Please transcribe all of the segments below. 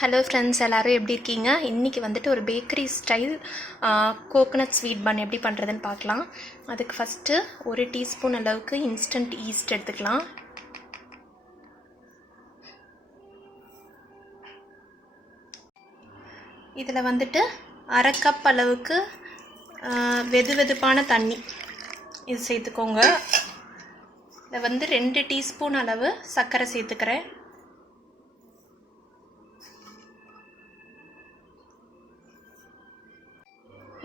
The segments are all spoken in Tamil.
ஹலோ ஃப்ரெண்ட்ஸ், எல்லோரும் எப்படி இருக்கீங்க? இன்றைக்கி வந்துட்டு ஒரு பேக்கரி ஸ்டைல் கோகனட் ஸ்வீட் பன் எப்படி பண்ணுறதுன்னு பார்க்கலாம். அதுக்கு ஃபஸ்ட்டு 1 டீஸ்பூன் அளவுக்கு இன்ஸ்டன்ட் ஈஸ்ட் எடுத்துக்கலாம். இதில் வந்துட்டு 1/2 கப் அளவுக்கு வெதுவெதுப்பான தண்ணி இது சேர்த்துக்கோங்க. இதை வந்து 2 டீஸ்பூன் அளவு சர்க்கரை சேர்த்துக்கிறேன்.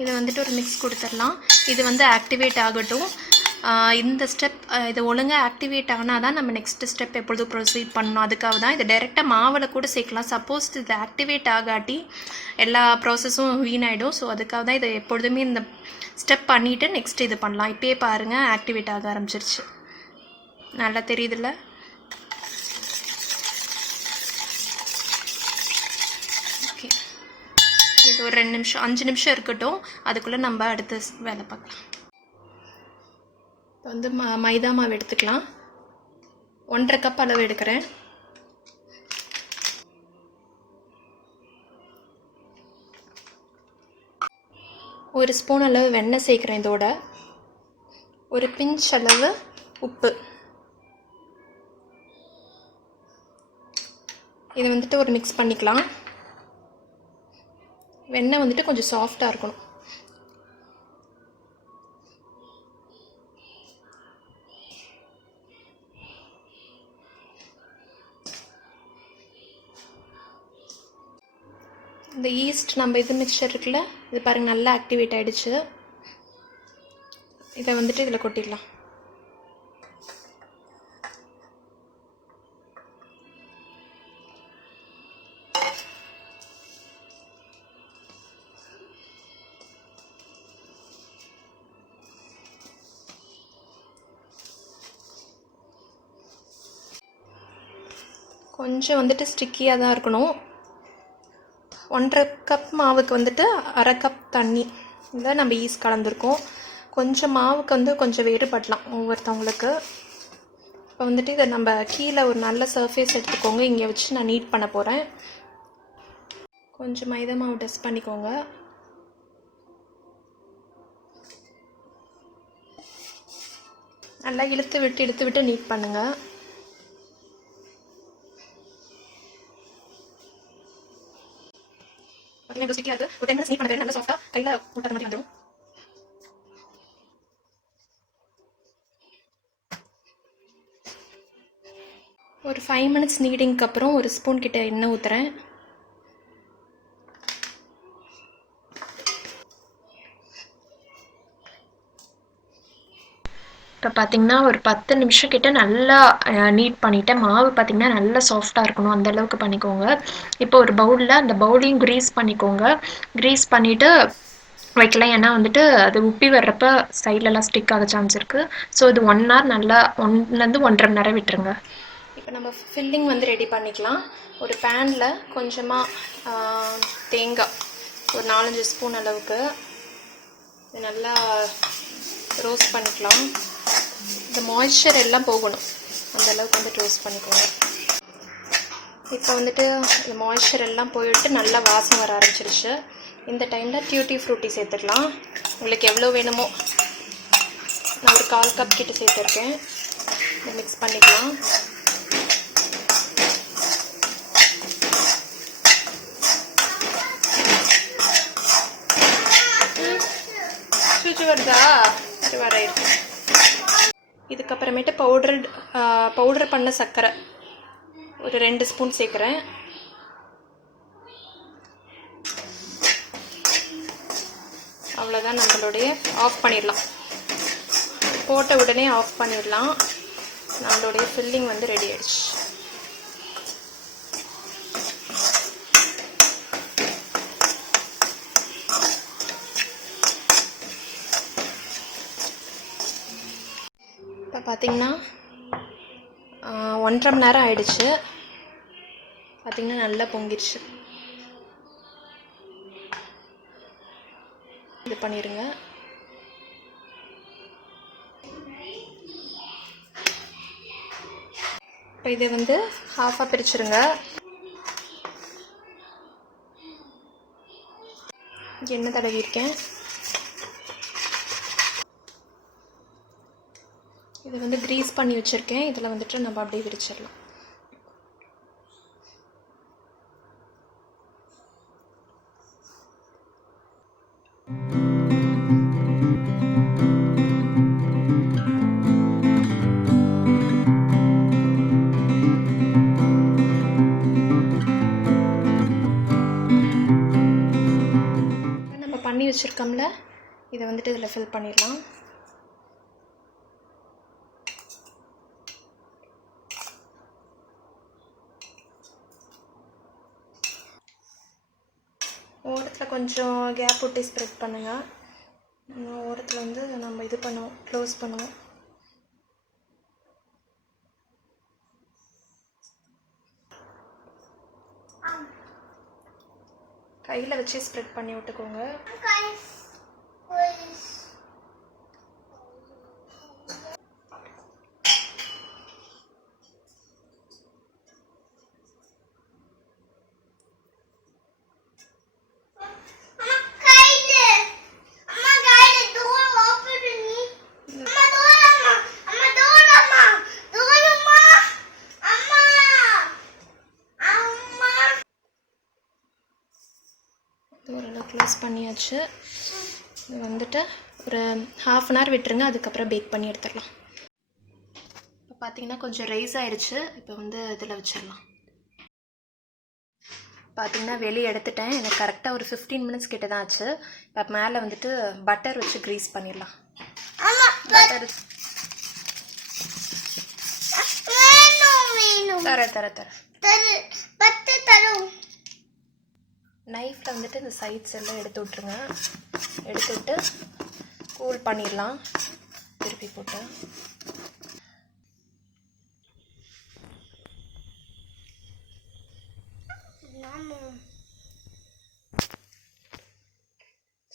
இதை வந்துட்டு ஒரு மிக்ஸ் கொடுத்துடலாம். இது வந்து ஆக்டிவேட் ஆகட்டும். இந்த ஸ்டெப் இது ஒழுங்காக ஆக்டிவேட் ஆனால் தான் நம்ம நெக்ஸ்ட் ஸ்டெப் எப்பொழுதும் ப்ரொசீட் பண்ணணும். அதுக்காக தான் இதை டைரெக்டாக மாவில் கூட சேர்க்கலாம். சப்போஸ் இது ஆக்டிவேட் ஆகாட்டி எல்லா ப்ராசஸும் வீணாயிடும். ஸோ அதுக்காக தான் இதை எப்பொழுதுமே இந்த ஸ்டெப் பண்ணிவிட்டு நெக்ஸ்ட் இது பண்ணலாம். இப்போயே பாருங்கள், ஆக்டிவேட் ஆக ஆரம்பிச்சிருச்சு. நல்லா தெரியுதுல்ல? ஓகே, இது ஒரு 2 நிமிஷம் 5 நிமிஷம் இருக்கட்டும். அதுக்குள்ளே நம்ம அடுத்த வேலை பார்க்கலாம். இப்போ வந்து மைதா மாவு எடுத்துக்கலாம். 1/2 கப் அளவு எடுக்கிறேன். ஒரு ஸ்பூன் அளவு வெண்ணெய் சேர்க்குறேன். இதோட ஒரு பிஞ்ச் அளவு உப்பு. இதை வந்துட்டு ஒரு மிக்ஸ் பண்ணிக்கலாம். வெண்ணெய் வந்துட்டு கொஞ்சம் சாஃப்டாக இருக்கணும். இந்த ஈஸ்ட் நம்ம இது மிக்சர் இருக்குல்ல, இது பாருங்கள் நல்லா ஆக்டிவேட் ஆகிடுச்சு. இதை வந்துட்டு இதில் கொட்டிடலாம். கொஞ்சம் வந்துட்டு ஸ்டிக்கியாக தான் இருக்கணும். 1/2 கப் மாவுக்கு வந்துட்டு 1/2 கப் தண்ணி இதில் நம்ம ஈஸ்ட் கலந்துருக்கோம். கொஞ்சம் மாவுக்கு வந்து கொஞ்சம் வேறுபடலாம் ஒவ்வொருத்தவங்களுக்கு. இப்போ வந்துட்டு இதை நம்ம கீழே ஒரு நல்ல சர்ஃபேஸ் எடுத்துக்கோங்க. இங்கே வச்சு நான் நீட் பண்ண போகிறேன். கொஞ்சம் மைதா மாவு டஸ்ட் பண்ணிக்கோங்க. நல்லா இழுத்து விட்டு நீட் பண்ணுங்கள். ஒரு 5 மினிட்ஸ் நீடிங்க்கு அப்புறம் ஒரு ஸ்பூன் கிட்ட எண்ணெய் ஊற்றுறேன். இப்போ பார்த்திங்கன்னா ஒரு 10 நிமிஷம் கிட்ட நல்லா நீட் பண்ணிவிட்டேன். மாவு பார்த்திங்கன்னா நல்லா சாஃப்டாக இருக்கணும், அந்தளவுக்கு பண்ணிக்கோங்க. இப்போ ஒரு பவுலில் அந்த பவுலையும் க்ரீஸ் பண்ணிக்கோங்க. க்ரீஸ் பண்ணிவிட்டு வைக்கலாம். ஏன்னா வந்துட்டு அது உப்பி வர்றப்ப சைட்லலாம் ஸ்டிக் ஆக சான்ஸ் இருக்குது. ஸோ இது 1 hour நல்லா 1லேருந்து 1.5 மணி நேரம் விட்டுருங்க. இப்போ நம்ம ஃபில்லிங் வந்து ரெடி பண்ணிக்கலாம். ஒரு பேனில் கொஞ்சமாக தேங்காய் ஒரு 4-5 ஸ்பூன் அளவுக்கு நல்லா ரோஸ்ட் பண்ணிக்கலாம். இந்த மாய்ஸ்சர் எல்லாம் போகணும், அந்த அளவுக்கு வந்து ரோஸ்ட் பண்ணிக்கோங்க. இப்போ வந்துட்டு இந்த மாய்ஸ்சர் எல்லாம் போயிட்டு நல்லா வாசம் வர ஆரம்பிச்சிருச்சு. இந்த டைமில் டியூட்டி ஃப்ரூட்டி சேர்த்துக்கலாம். உங்களுக்கு எவ்வளோ வேணுமோ. நான் ஒரு 1/4 கப் கிட்ட சேர்த்துருக்கேன். இதை மிக்ஸ் பண்ணிக்கலாம். சுச்சு வருதா? வர இருக்கு. இதுக்கப்புறமேட்டு பவுடர் பண்ண சர்க்கரை ஒரு 2 ஸ்பூன் சேர்க்குறேன். அவ்வளோதான், நம்மளுடைய ஆஃப் பண்ணிடலாம். போட்ட உடனே ஆஃப் பண்ணிடலாம். நம்மளுடைய ஃபில்லிங் வந்து ரெடி ஆயிடுச்சு. இப்போ பார்த்திங்கன்னா 1.5 மணி நேரம் ஆயிடுச்சு. பார்த்திங்கன்னா நல்லா பொங்கிடுச்சு. இது பண்ணிடுங்க. இப்போ இதை வந்து ஹாஃபாக பிரிச்சுருங்க. எண்ணெய் தடவிருக்கேன். இது வந்து க்ரீஸ் பண்ணி வச்சுருக்கேன். இதில் வந்துட்டு நம்ம அப்படியே விரிச்சிடலாம். நம்ம பண்ணி வச்சுருக்கோம்ல, இதை வந்துட்டு இதில் ஃபில் பண்ணிடலாம். ஓரத்தில் கொஞ்சம் கேப் விட்டு ஸ்ப்ரெட் பண்ணுங்கள். ஓரத்தில் வந்து நம்ம இது பண்ணுவோம், க்ளோஸ் பண்ணுவோம். கையில் வச்சு ஸ்ப்ரெட் பண்ணி விட்டுக்கோங்க. ஓரளவு க்ளோஸ் பண்ணியாச்சு. இது வந்துட்டு ஒரு 1/2 அன் ஹவர் விட்டுருங்க, அதுக்கப்புறம் பேக் பண்ணி எடுத்துடலாம். இப்போ பார்த்தீங்கன்னா கொஞ்சம் ரைஸ் ஆயிடுச்சு. இப்போ வந்து இதில் வச்சிடலாம். பார்த்தீங்கன்னா வெளியே எடுத்துட்டேன். எனக்கு கரெக்டாக ஒரு 15 மினிட்ஸ் கிட்ட தான் ஆச்சு. இப்போ மேலே வந்துட்டு பட்டர் வச்சு க்ரீஸ் பண்ணிடலாம். பட்டர் தர நைஃப்பில் வந்துட்டு இந்த சைட்ஸ் எல்லாம் எடுத்து விட்ருங்க. எடுத்து விட்டு கூல் பண்ணிடலாம். திருப்பி போட்டு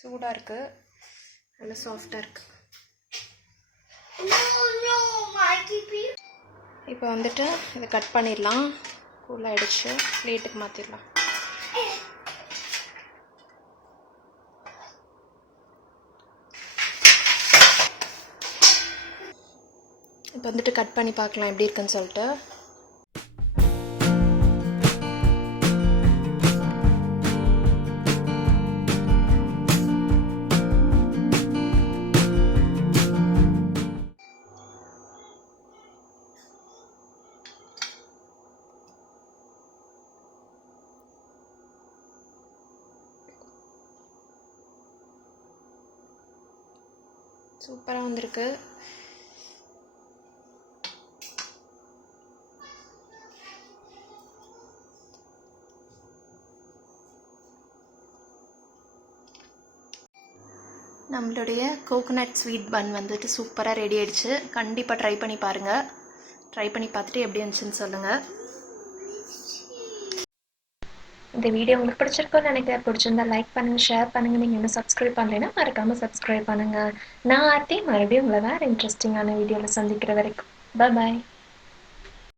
சூடாக இருக்குது, நல்லா சாஃப்டாக இருக்குது. இப்போ வந்துட்டு இதை கட் பண்ணிடலாம். கூலாக ஆகிடுச்சு, பிளேட்டுக்கு மாற்றிடலாம். இப்போ வந்துட்டு கட் பண்ணி பார்க்கலாம் எப்படி இருக்குன்னு சொல்லிட்டு. சூப்பராக வந்திருக்கு. நம்மளுடைய கோகோனட் ஸ்வீட் பன் வந்துட்டு சூப்பராக ரெடி ஆயிடுச்சு. கண்டிப்பாக ட்ரை பண்ணி பாருங்கள். ட்ரை பண்ணி பார்த்துட்டு எப்படி இருந்துச்சுன்னு சொல்லுங்கள். இந்த வீடியோ உங்களுக்கு பிடிச்சிருக்கும்னு நினைக்கிறேன். பிடிச்சிருந்தா லைக் பண்ணுங்கள், ஷேர் பண்ணுங்கள். நீங்கள் இன்னும் சப்ஸ்கிரைப் பண்ணலைன்னா மறக்காமல் சப்ஸ்கிரைப் பண்ணுங்கள். நான் ஆர்த்தி மறுபடியும் உங்களை வேறு இன்ட்ரெஸ்டிங்கான வீடியோவில் சந்திக்கிற வரைக்கும் பாய்.